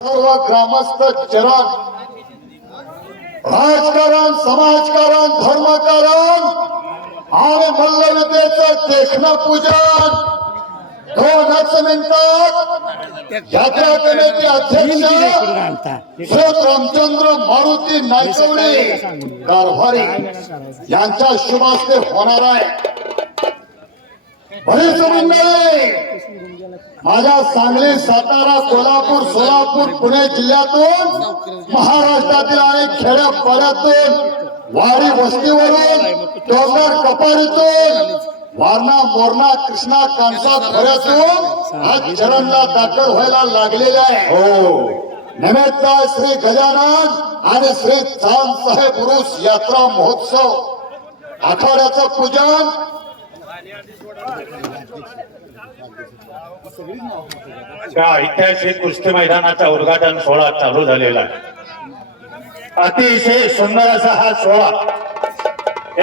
सर्व ग्रामस्थ चरण राजकारण समाजकारण धर्मकारण आणि मल्लविद्येचं देखणं पूजन 2 मिनिटात यात्रा कमिटी अध्यक्ष श्री रामचंद्र मारुती नायकवडे कारभारी यांच्या शुभ हस्ते होणार आहे। बरेच मंडळी माझ्या सांगली सातारा कोल्हापूर सोलापूर पुणे जिल्ह्यातून महाराष्ट्रातील अनेक खेड्यापाड्यातून वाडी वस्तीवरून डोंगर कपारीतून वारणा मोरणा कृष्णा कांसा खोऱ्यातून आज चरणला दाखल व्हायला लागलेले आहे। हो निमित्त श्री गजानन आणि श्री चांद साहेब उरूस यात्रा महोत्सव आखाड्याचं पूजन ऐतिहासिक कुस्ती मैदानाचा उद्घाटन सोहळा चालू झालेला आहे। अतिशय सुंदर असा हा सोहळा।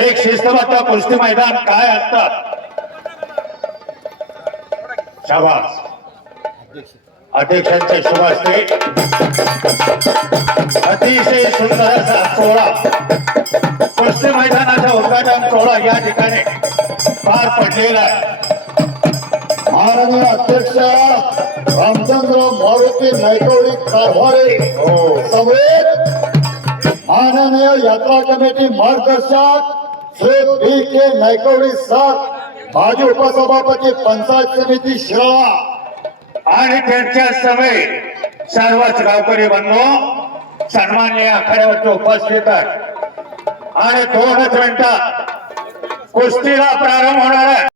एक शिस्तबद्ध कुस्ती मैदान काय असतात शाबास अध्यक्षांच्या शुभ हस्ते अतिशय सुंदर असा सोहळा कुस्ती मैदानाचा उद्घाटन सोहळा या ठिकाणी पार पडलेला आहे। माननीय अध्यक्ष रामचंद्र मारुती नायकवडी कारभारी समेत माननीय यात्रा कमिटी मार्गदर्शक श्री बी के नायकवडी सर माजी उपसभापती पंचायत समिती शिराळा आणि त्यांच्या समेत सर्वच गावकरी बंधू सन्माननीय आखाड्यावरती उपस्थित आहेत आणि 2 मिनिटात कुस्तीला प्रारंभ होणार आहे।